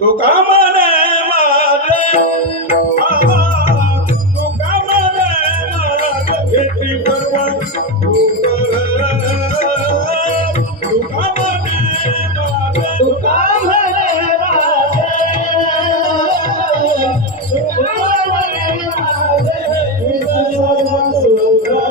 तू का म्हणे माझे तू का म्हणे माझे भेटी परवा तू का म्हणे माझे तू का म्हणे माझे तू का म्हणे माझे तू का म्हणे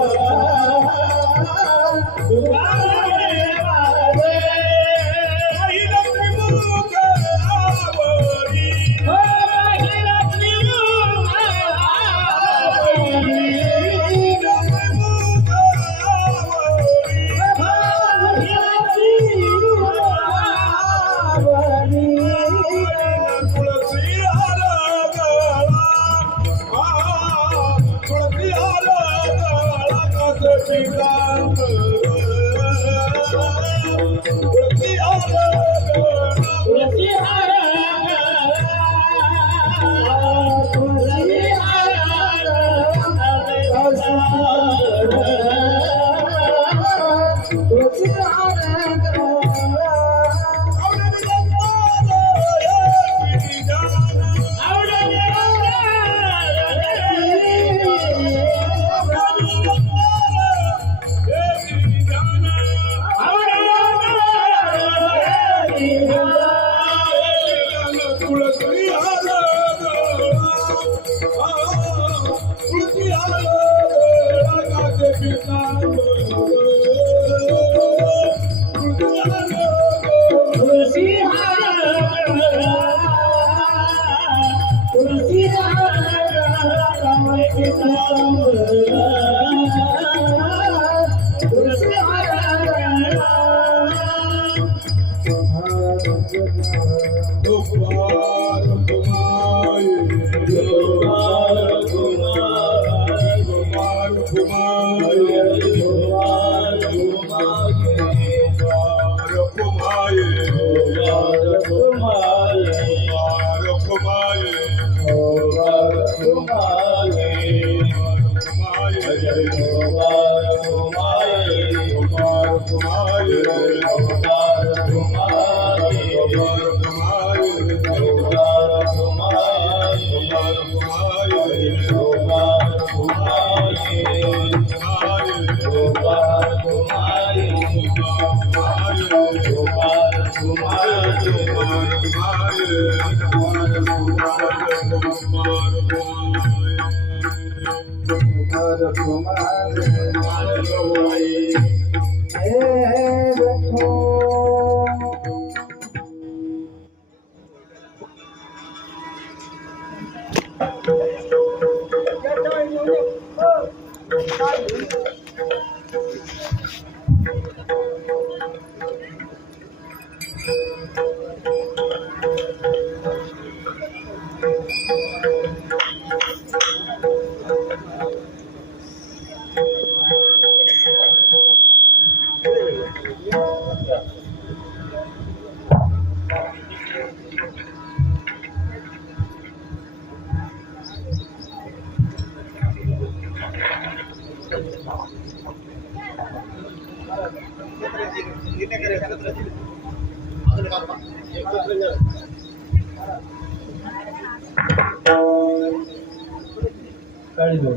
माझे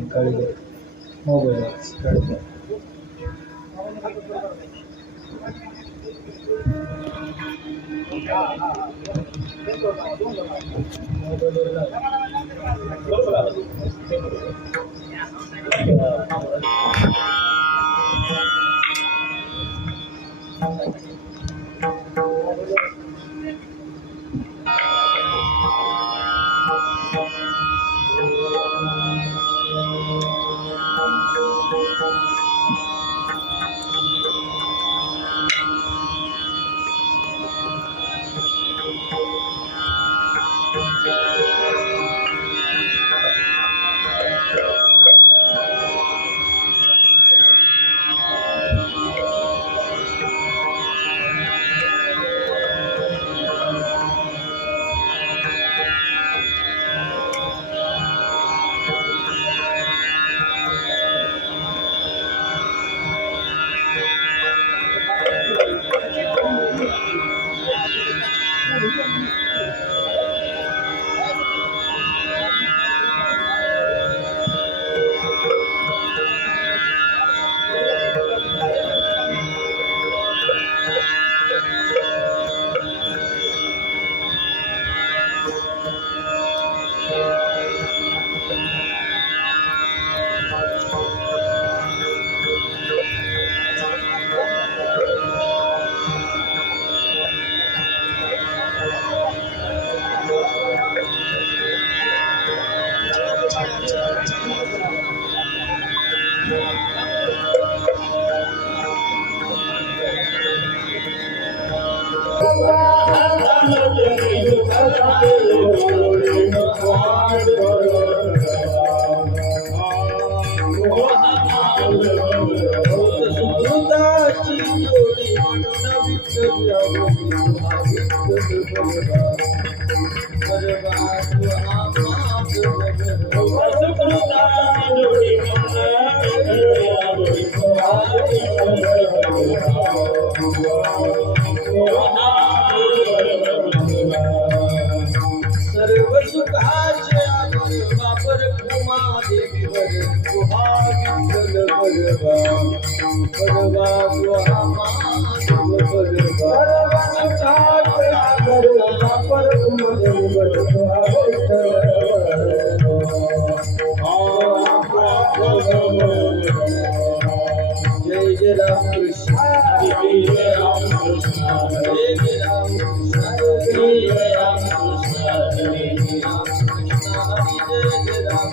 काढले मोबाईल काढले सुकृताची जोडी म्हणून सर्व सुखाचे वापर उमा देवीवर तुहा विठ्ठल भगवा भगवा तुहा माधव भगवा सर्व सुखाचे वापर उमा देवीवर तुहा विठ्ठल जय जय राम कृष्ण जय राम कृष्ण जय राम कृष्ण जय राम कृष्ण जय राम कृष्ण जय राम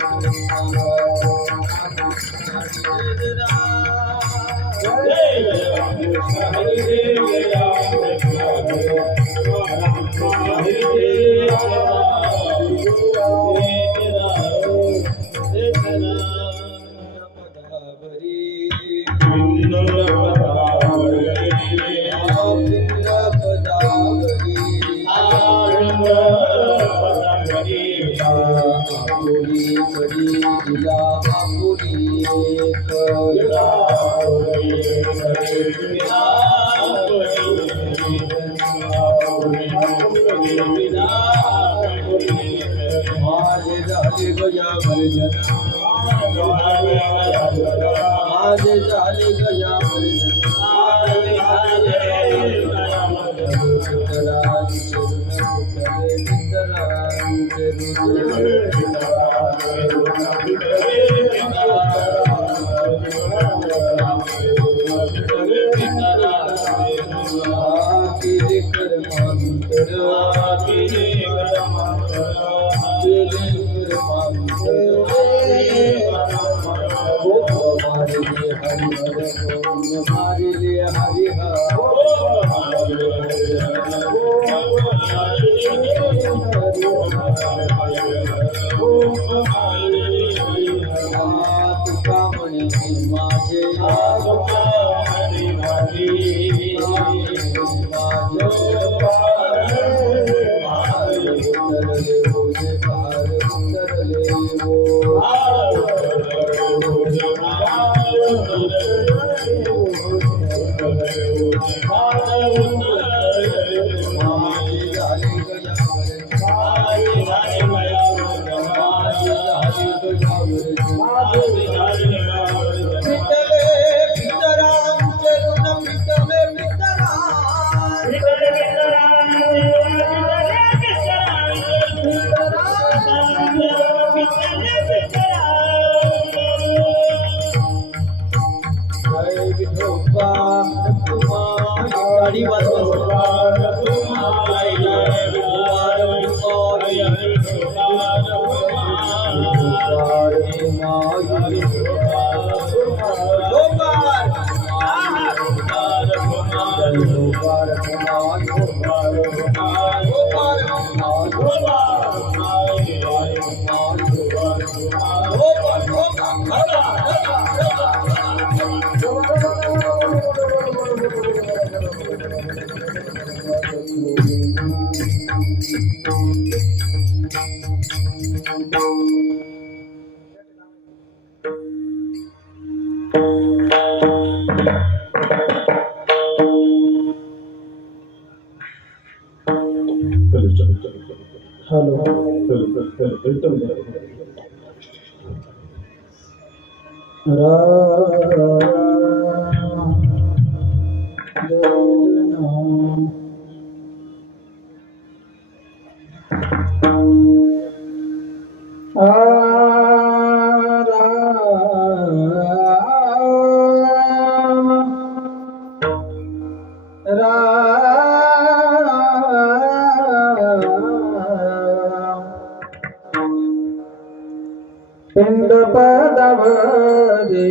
पिंड पदवरे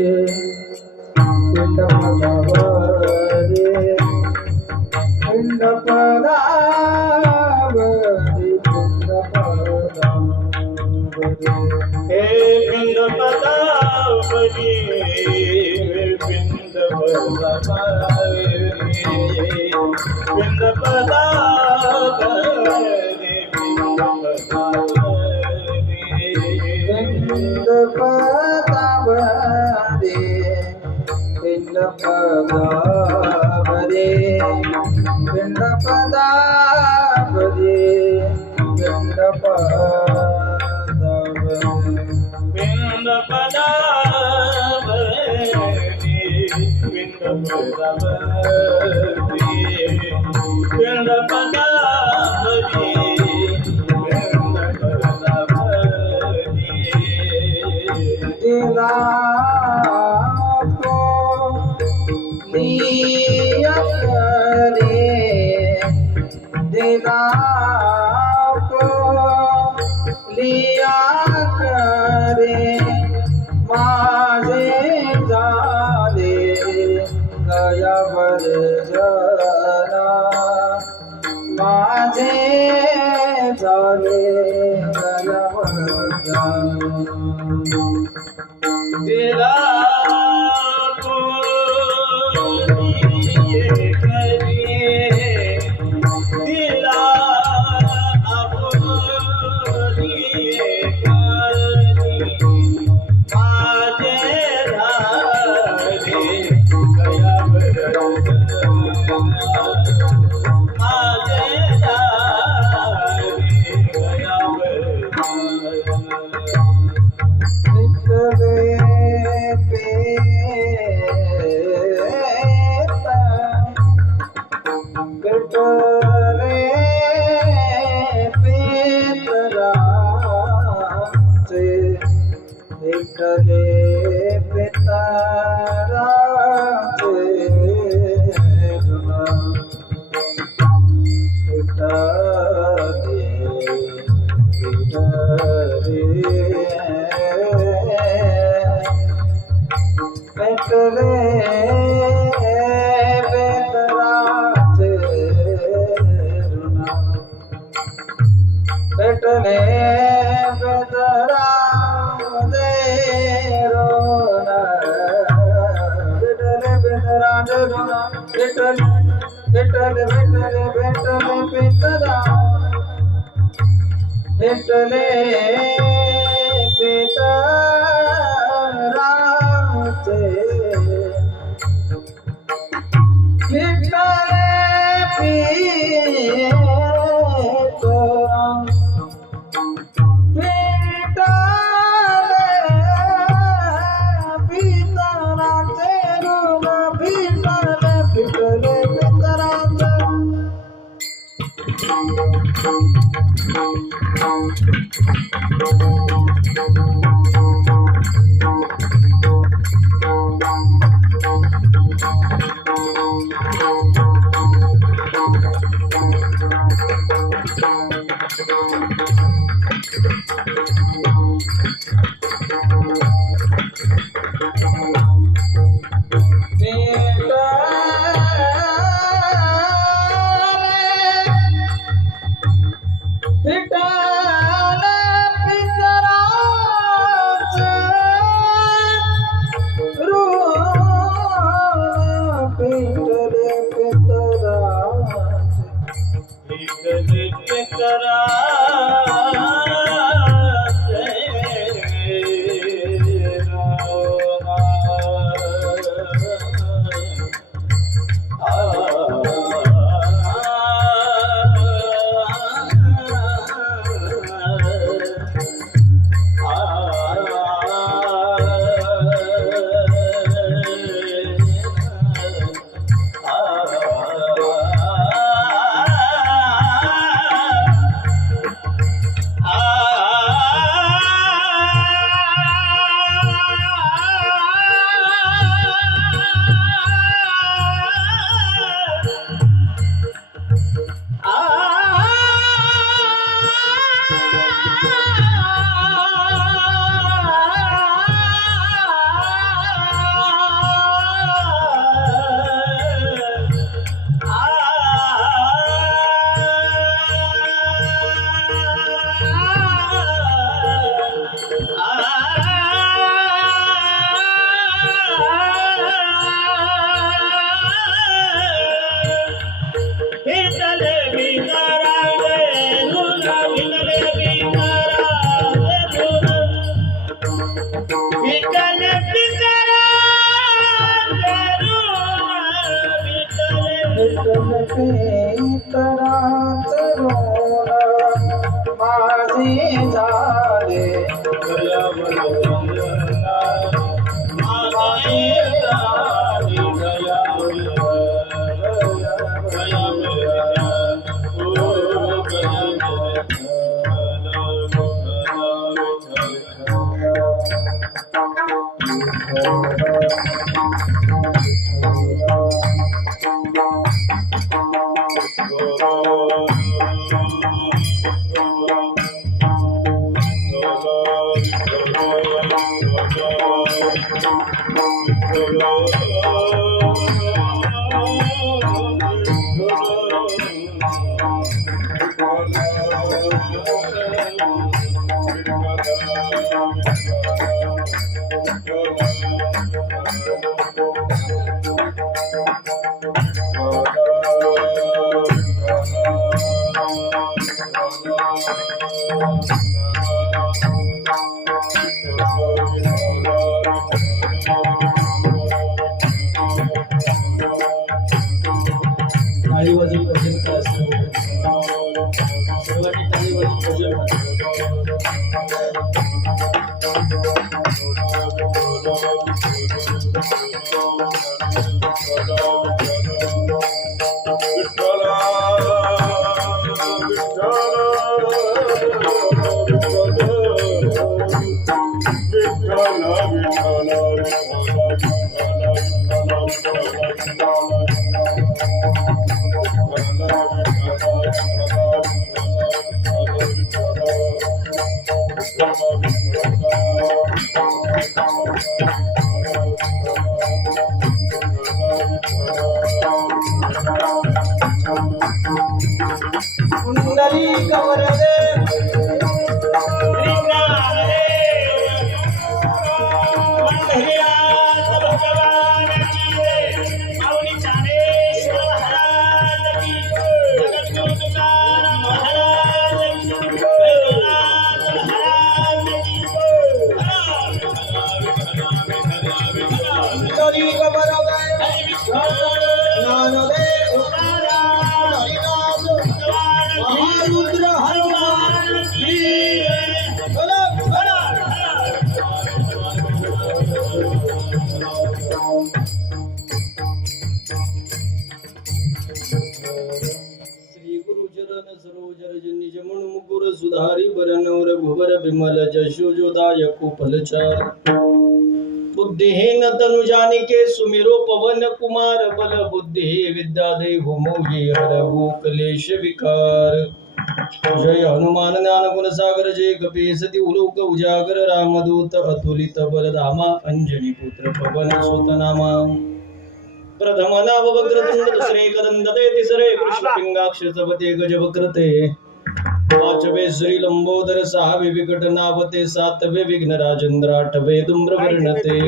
पिंड पदावरी पिंड पदावरी पिंड पदावरी हे पिंड पदावरी पिंड पदावरी पिंड पदावरी पिंड पदावरी पिंड पदावरी पिंड पदावरी पिंड पदावरी पिंड पदावरी पिंड पदावरी पिंड पदावरी दिला को लिया करे दिला को लिया करे माझे झाले गयावर जना माझे झाले गयावर जना दिला को लिए करिए दिला अब लिए करी माझे धारे गया माझे धारे गया विठ्ठले पितराचे ऋण विठ्ठले विठ्ठले पितराचे ऋण विठ्ठले पितरा विठ्ठले पितराचे विठ्ठले पितराचे विठ्ठल पेतरात रोण माझे झाले टाळी वाजून भजन करा सर्वांनी टाळी वाजून कुंडली कवरदे सुधारी बरनवर भुवर विमल जशु जोदाय कुफलचार बुद्धिहीन तनु जानिके सुमिरो पवन कुमार बल बुद्धि विद्या दे होमोगी हर भूकलेश विकार जय हनुमान ज्ञान गुण सागर जय कपीस उलोक उजागर रामदूत अतुलित बलधामा अंजनी पुत्र पवन सुत नामा प्रथम नाम वक्रतुंड दुसरे करंदते तिसरे कृष्ण पिंगाक्ष चवते गजवक्रते पाचवे श्री लंबोदर सहावे विकट नावते सातवे विघ्न राजेंद्र आठवे धूम्र वर्णते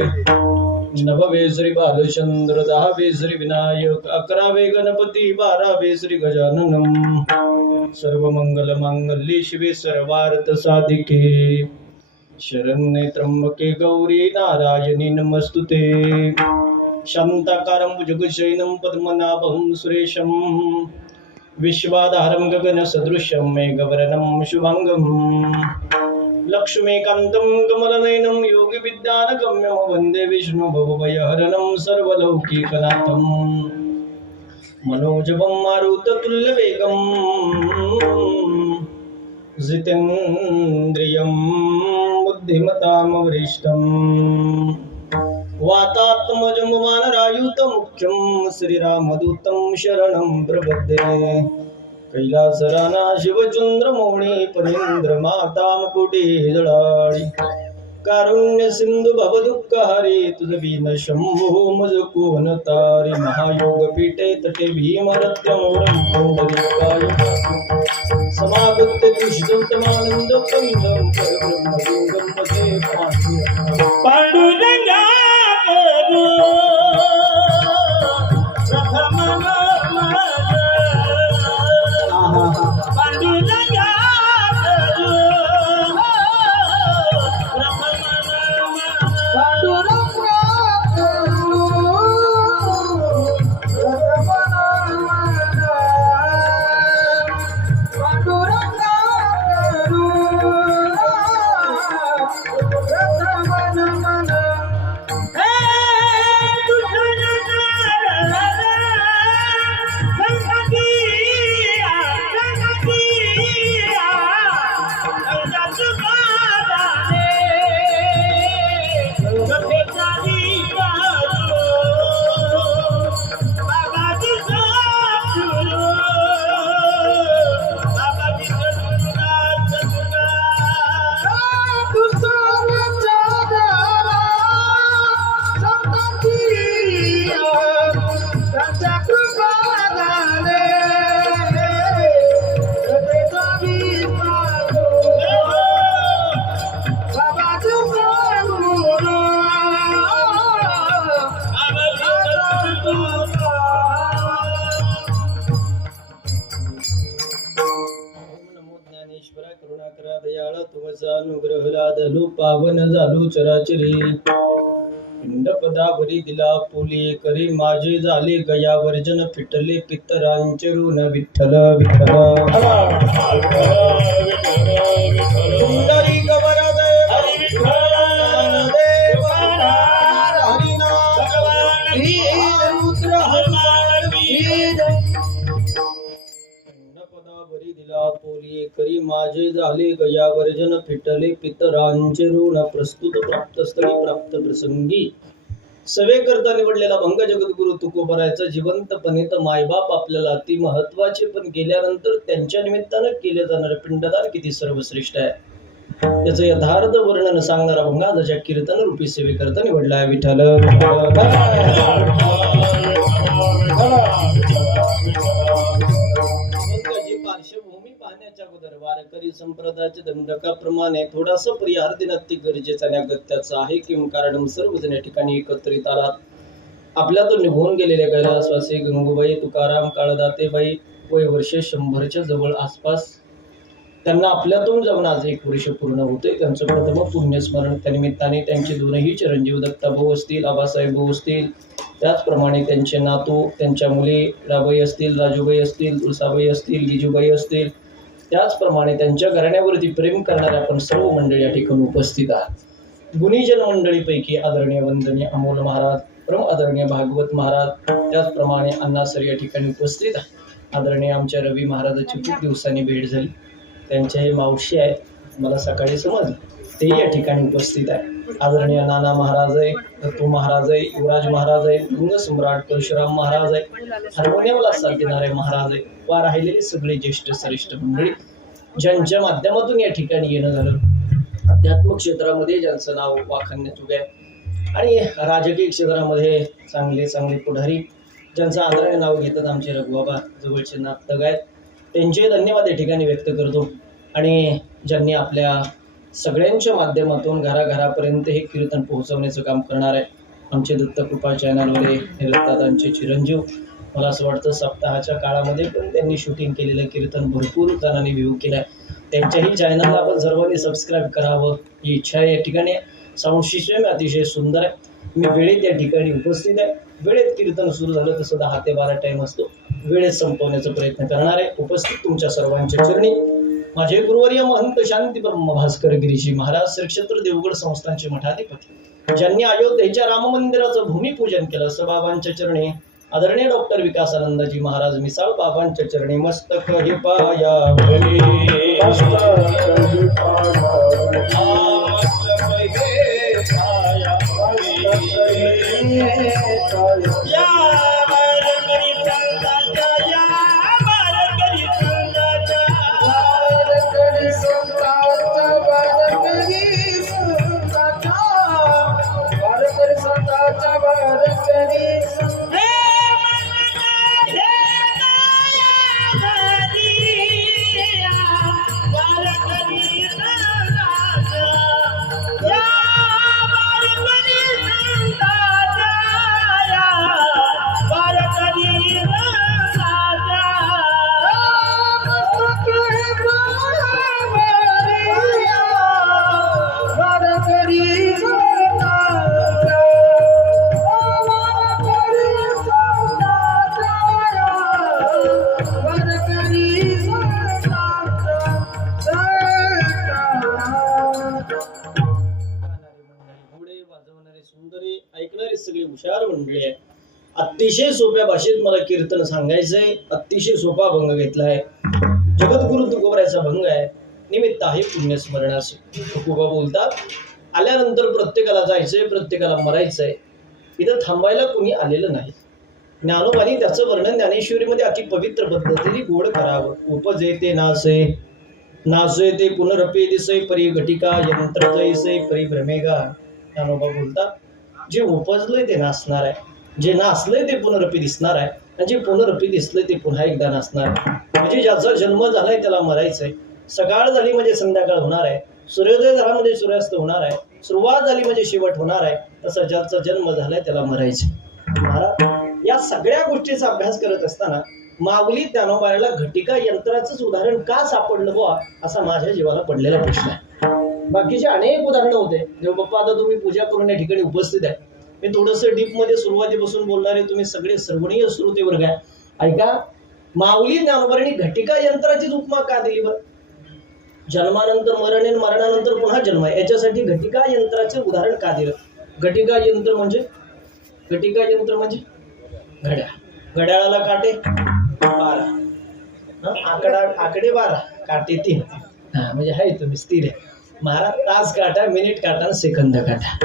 नववे श्री बालचंद्र दहावे श्री विनायक अकरावे गणपती बारावे श्री गजाननम सर्व मंगल मांगल्ये शिवे सर्वार्थ साधिके शरण्ये त्र्यंबके गौरी नारायणी नमस्तुते शांताकारं भुजगशयनं पद्मनाभं सुरेशं विश्वाधारं गगनसदृशं मेघवर्णं शुभांगं लक्ष्मीकान्तं कमलनयनं योगिविद्यानगम्यं वन्दे विष्णु भवभयहरणं सर्वलौकिकनाथं मनोजवं मारुततुल्यवेगं जितेन्द्रियं बुद्धिमतां वरिष्ठं वातात्मजं वानरायुतमुख्यं श्रीरामदूतं शरणं प्रपद्ये कैलासराना शिवचंद्रमौळी फणींद्र माता मुकुटी जळाळी कारुण्य सिंधू भवदुःखहारी तुझ विन शंभो मज कोण तारी महायोग पीठे तटे भीमरत्यमोरं पुंडरीकाय समागत्य कृष्णोत्तमानंद पुंजं परब्रह्मलिंगं पते पांडुरंगा करू प्रथमना पांडुरंगा करू पांडुरंगा पावन झालो चराचरी पिंड पदावरी दिला पोली करी माझे झाले गया वर्जन फिटले पितरांचे ऋण विठ्ठल विठ्ठल पुंडलिक वरदेव ज्ञानदेव हरिनाथ रुद्र हनुमान पदावरी दिला पोली करी माझे झाले गया वर्जन फिटले पितरांचे ऋण प्रस्तुत प्राप्त स्थळी प्राप्त प्रसंगी सवे करता निवडलेला भंग जगद्गुरु तुकोबरायचा जिवंतपणे तर मायबाप आपल्याला अति महत्वाचे पण गेल्यानंतर त्यांच्या निमित्तानं केले जाणारे पिंडदान किती सर्वश्रेष्ठ आहे त्याचं यथार्थ वर्णन सांगणारा भंग आजच्या कीर्तन रूपी सेवे करता निवडला आहे विठ्ठल पार्श्वभूमी पाहण्याच्या अगोदर वारकरी संप्रदायाच्या दंडकाप्रमाणे थोडासा परिहार देणं अति गरजेचं आणि अगत्याचं आहे किंवा कारण सर्वजण या ठिकाणी एकत्रित आलात आपल्यातून निघून गेलेले कैलासवासी गंगूबाई तुकाराम काळदातेबाई वय वर्षे 100च्या जवळ आसपास त्यांना आपल्यातून जाऊन आज 1 वर्ष पूर्ण होते त्यांचं प्रथम पुण्यस्मरण त्या निमित्ताने त्यांचे दोनही चिरंजीव दत्ताभाऊ असतील आबासाहेब भाऊ असतील त्याचप्रमाणे त्यांचे नातू त्यांच्या मुली राबाई असतील राजूबाई असतील तुळसाबाई असतील गिजूबाई असतील त्याचप्रमाणे त्यांच्या घराण्यावरती प्रेम करणाऱ्या आपण सर्व मंडळी या ठिकाणी उपस्थित आहात गुणीजन मंडळीपैकी आदरणीय वंदनीय अमोल महाराज परम आदरणीय भागवत महाराज त्याचप्रमाणे अण्णा सर या ठिकाणी उपस्थित आहे आदरणीय आमच्या रवी महाराजांची खूप दिवसांनी भेट झाली त्यांच्या हे मावशी आहेत मला सकाळी समजलं तेही या ठिकाणी उपस्थित आहे आदरणीय नाना महाराज आहे दत्तू महाराज आहे युवराज महाराज आहे गुंग सम्राट परशुराम महाराज आहे हार्मोनियमला साथ देणारे महाराज आहे वा राहिलेले सगळे ज्येष्ठ श्रेष्ठ मंडळी ज्यांच्या माध्यमातून या ठिकाणी येणं झालं आध्यात्मिक क्षेत्रामध्ये ज्यांचं नाव वाखाणण्यात उभे आहे आणि राजकीय क्षेत्रामध्ये चांगले चांगले पुढारी ज्यांचं आदराने नाव घेतात आमचे रघुबाबा जवळचे नातक आहेत त्यांचे धन्यवाद या ठिकाणी व्यक्त करतो आणि ज्यांनी आपल्या सगळ्यांच्या माध्यमातून घराघरापर्यंत हे कीर्तन पोहोचवण्याचं काम करणार आहे आमचे दत्तकृपा चॅनलवरचे निरदादांचे चिरंजीव मला असं वाटतं सप्ताहाच्या काळामध्ये पण त्यांनी शूटिंग केलेलं कीर्तन भरपूर जणांनी व्ह्यू केलं आहे त्यांच्याही चॅनलला आपण सर्वांनी सबस्क्राईब करावं ही इच्छा आहे या ठिकाणी साऊंड सिस्टम अतिशय सुंदर आहे मी वेळेत या ठिकाणी उपस्थित आहे वेळेत कीर्तन सुरू झालं तसं 10 ते 12 टाईम असतो वेळेत संपवण्याचा प्रयत्न करणार आहे उपस्थित तुमच्या सर्वांच्या चरणी माझे गुरुवर्य महंत शांती ब्रह्म भास्कर गिरीजी महाराज श्रीक्षेत्र देवगड संस्थानचे मठाधिपती ज्यांनी अयोध्येच्या राम मंदिराचं भूमिपूजन केलं असं बाबांच्या चरणी आदरणीय डॉक्टर विकासानंदजी महाराज मिसाळ बाबांच्या चरणी मस्तक हे पाया अतिशय सोप्या भाषेत मला कीर्तन सांगायचंय अतिशय सोपा भंग घेतलाय जगद्गुरु तुकोबरायचा भंग आहे निमित्त आहे पुण्यस्मरणाचे तुकोबा बोलतात आल्यानंतर प्रत्येकाला जायचंय प्रत्येकाला मरायचंय इथं थांबायला कुणी आलेलं नाही ज्ञानोबानी त्याचं वर्णन ज्ञानेश्वरीमध्ये अति पवित्र पद्धतीने गोड करावं उपजे ते नासे नासे ते पुनरपे दिसे परी घटिका यंत्र जैसे परी भ्रमेगा ज्ञानोबा बोलतात जे उपजलंय ते नाचणार आहे जे नाचलंय ते पुनरपी दिसणार आहे आणि जे पुनरपी दिसलंय ते पुन्हा एकदा नाचणार आहे म्हणजे ज्याचा जन्म झालाय त्याला मरायचंय सकाळ झाली म्हणजे संध्याकाळ होणार आहे सूर्योदय झाला म्हणजे सूर्यास्त होणार आहे सुरुवात झाली म्हणजे शेवट होणार आहे तसं ज्याचा जन्म झालाय त्याला मरायचंय महाराज या सगळ्या गोष्टीचा अभ्यास करत असताना माऊली ज्ञानोबाला घटिका यंत्राचंच उदाहरण का सापडलं बुवा असा माझ्या जीवाला पडलेला प्रश्न आहे बाकीचे अनेक उदाहरणं होते. देवबाप्पा आता तुम्ही पूजा करून या ठिकाणी उपस्थित आहे. मी थोडंसं डीप मध्ये सुरुवातीपासून बोलणारे तुम्ही सगळे सर्वणीय श्रोते वर्ग आहे. ऐका, माऊली ज्ञानोबांनी घटिका यंत्राचीच उपमा का दिली बरं? जन्मानंतर मरण आणि मरणानंतर पुन्हा जन्म आहे, याच्यासाठी घटिका यंत्राचे उदाहरण का दिलं? घटिका यंत्र म्हणजे घड्याळ. घड्याळाला काटे 12, आकडे 12, काटे 3. म्हणजे आहे तुम्ही स्थिर आहे महाराज. तास काटा, मिनिट काटा, सेकंद काटा,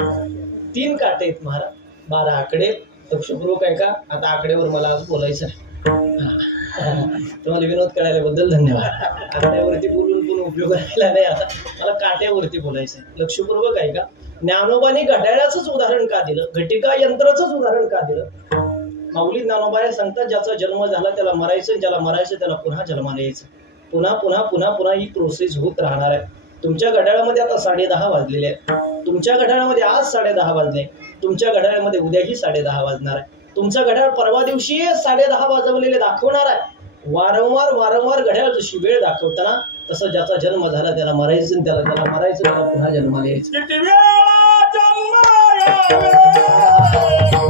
3 काटे आहेत महाराज, 12 आकडे. लक्षपूर्वक आहे का? आता आकडेवर मला आज बोलायचं आहे. तुम्हाला विनोद करायल्याबद्दल धन्यवाद. आकड्यावरती बोलून पण उपयोग राहिला नाही. आता मला काट्यावरती बोलायचं आहे. लक्षपूर्वक आहे का? ज्ञानोबाने घड्याळाचंच उदाहरण का दिलं? घटिका यंत्राचंच उदाहरण का दिलं? माऊली ज्ञानोबा सांगतात, ज्याचा जन्म झाला त्याला मरायचं, ज्याला मरायचं त्याला पुन्हा जन्माला यायचं. पुन्हा पुन्हा पुन्हा पुन्हा ही प्रोसेस होत राहणार आहे. तुमच्या घड्याळामध्ये आता 10:30 वाजलेले आहेत. तुमच्या घड्याळामध्ये आज 10:30 वाजले. तुमच्या घड्याळामध्ये उद्याही 10:30 वाजणार आहे. तुमचा घड्याळ परवा दिवशी 10:30 वाजवलेले दाखवणार आहे. वारंवार घड्याळ जशी वेळ दाखवताना तसं ज्याचा जन्म झाला त्याला मरायचं, त्याला मरायचं, त्याला पुन्हा जन्माला यायचं. किती वेळा जन्माया किती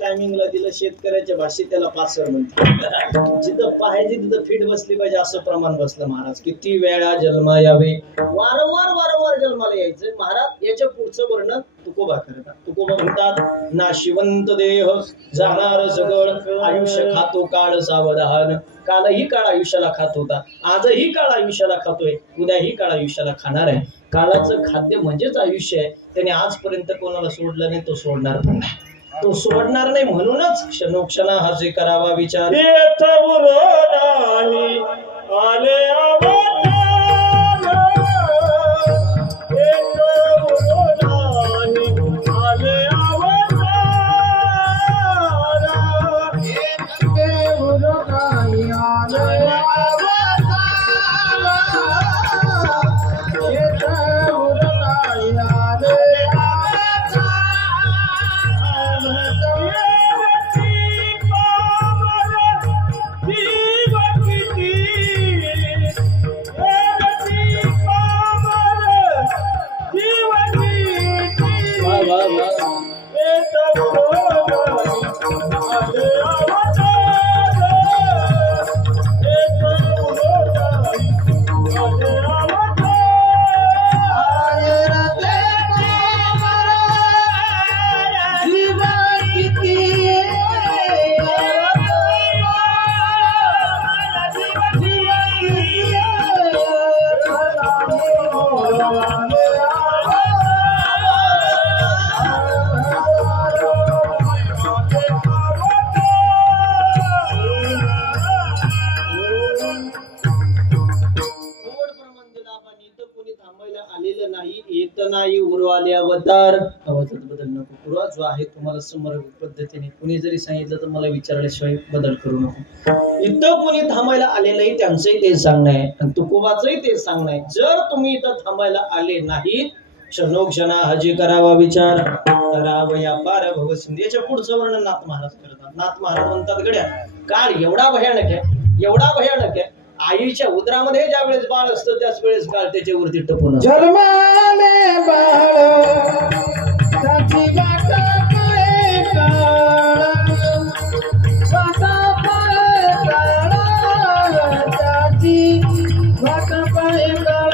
टायमिंगला दिलं. शेतकऱ्याच्या भाषेत त्याला पासर म्हणतात. जिथं पाहायची तिथं फिट बसली पाहिजे असं प्रमाण बसलं महाराज. किती वेळा जन्मा यावे, वारंवार जन्माला यायचं महाराज. याच्या पुढचं वर्णन तुकोबा करतात. तुकोबा म्हणतात, नाशिवंत देह जाणार सगळ, आयुष्य खातो काळ सावधान. कालही काळ आयुष्याला खात होता, आजही काळ आयुष्याला खातोय, उद्याही काळ आयुष्याला खाणार आहे. काळाचं खाद्य म्हणजेच आयुष्य आहे. त्याने आजपर्यंत कोणाला सोडलं नाही, तो सोडणार पण नाही. तो सोडणार नाही म्हणूनच क्षणोक्षणा हाचे करावा विचार. येत नाही आले अवतार. आवाजात बदल नको करू. जो आहे तुम्हाला समर्पक पद्धतीने कुणी जरी सांगितलं तर मला विचारल्याशिवाय बदल करू नको. इथं कोणी थांबायला आले नाही त्यांचंही तेच सांगणं आहे आणि तुकोबाचंही तेच सांगणं आहे. जर तुम्ही इथं थांबायला आले नाहीत, क्षणोक्षणा हजी करावा विचार, करावया पार भव सिंधी. याच्या पुढचं वर्णन नाथ महाराज करतात. नाथ महाराज म्हणतात, गड्या काळ एवढा भयानक आहे, आईच्या उदरामध्ये ज्या वेळेस बाळ असतं त्याच वेळेस काळ त्याच्यावरती टपून जन्माले बाळ त्याची वाट पाहे काळ, त्याची वाट पाहे काळ.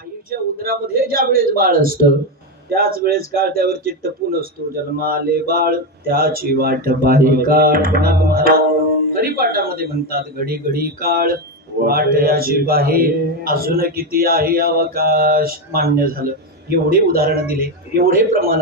आईच्या उदरामध्ये ज्या वेळेस बाळ असतं त्याच वेळेस काळ त्यावर चित्त पुनसतो. जन्माले बाळ त्याची वाट पाहे काळ. नाथ महाराज हरिपाठामध्ये म्हणतात, घडी घडी काळ वाट याची पाहे, अजून किती आहे अवकाश. मान्य झालं. एवढे उदाहरण दिले, एवढे प्रमाण